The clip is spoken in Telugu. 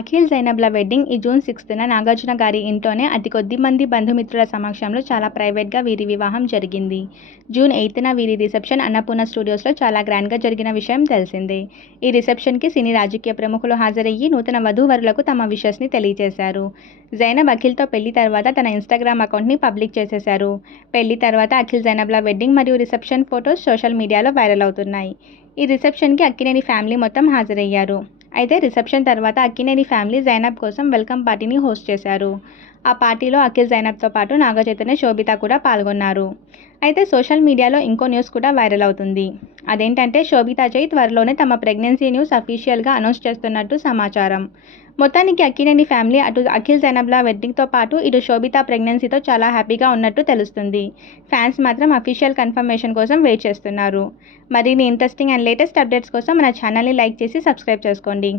అఖిల్ జైనబ్ల వెడ్డింగ్ ఈ జూన్ సిక్స్త్న నాగార్జున గారి ఇంట్లోనే అతి కొద్ది మంది బంధుమిత్రుల సమక్షంలో చాలా ప్రైవేట్గా వీరి వివాహం జరిగింది. జూన్ ఎయిత్న వీరి రిసెప్షన్ అన్నపూర్ణ స్టూడియోస్లో చాలా గ్రాండ్గా జరిగిన విషయం తెలిసిందే. ఈ రిసెప్షన్కి సినీ రాజకీయ ప్రముఖులు హాజరయ్యి నూతన వధూవరులకు తమ విషస్ని తెలియజేశారు. జైనబ్ అఖిల్తో పెళ్ళి తర్వాత తన ఇన్స్టాగ్రామ్ అకౌంట్ని పబ్లిక్ చేసేశారు. పెళ్ళి తర్వాత అఖిల్ జైనబ్ల వెడ్డింగ్ మరియు రిసెప్షన్ ఫొటోస్ సోషల్ మీడియాలో వైరల్ అవుతున్నాయి. ఈ రిసెప్షన్కి అక్కినేని ఫ్యామిలీ మొత్తం హాజరయ్యారు. అయితే రిసెప్షన్ తర్వాత అక్కినేని ఫ్యామిలీ జైనబ్ కోసం వెల్కమ్ పార్టీని హోస్ట్ చేశారు. ఆ పార్టీలో అఖిల్ జైనబ్తో పాటు నాగచైతన్య శోభిత కూడా పాల్గొన్నారు. అయితే సోషల్ మీడియాలో ఇంకో న్యూస్ కూడా వైరల్ అవుతుంది. అదేంటంటే శోభితా జై త్వరలోనే తమ ప్రెగ్నెన్సీ న్యూస్ అఫీషియల్గా అనౌన్స్ చేస్తున్నట్టు సమాచారం. మొత్తానికి అక్కినేని ఫ్యామిలీ అటు అఖిల్ జైనబ్లా వెడ్డింగ్తో పాటు ఇటు శోభిత ప్రెగ్నెన్సీతో చాలా హ్యాపీగా ఉన్నట్టు తెలుస్తుంది. ఫ్యాన్స్ మాత్రం అఫీషియల్ కన్ఫర్మేషన్ కోసం వెయిట్ చేస్తున్నారు. మరిన్ని ఇంట్రెస్టింగ్ అండ్ లేటెస్ట్ అప్డేట్స్ కోసం మన ఛానల్ని లైక్ చేసి సబ్స్క్రైబ్ చేసుకోండి.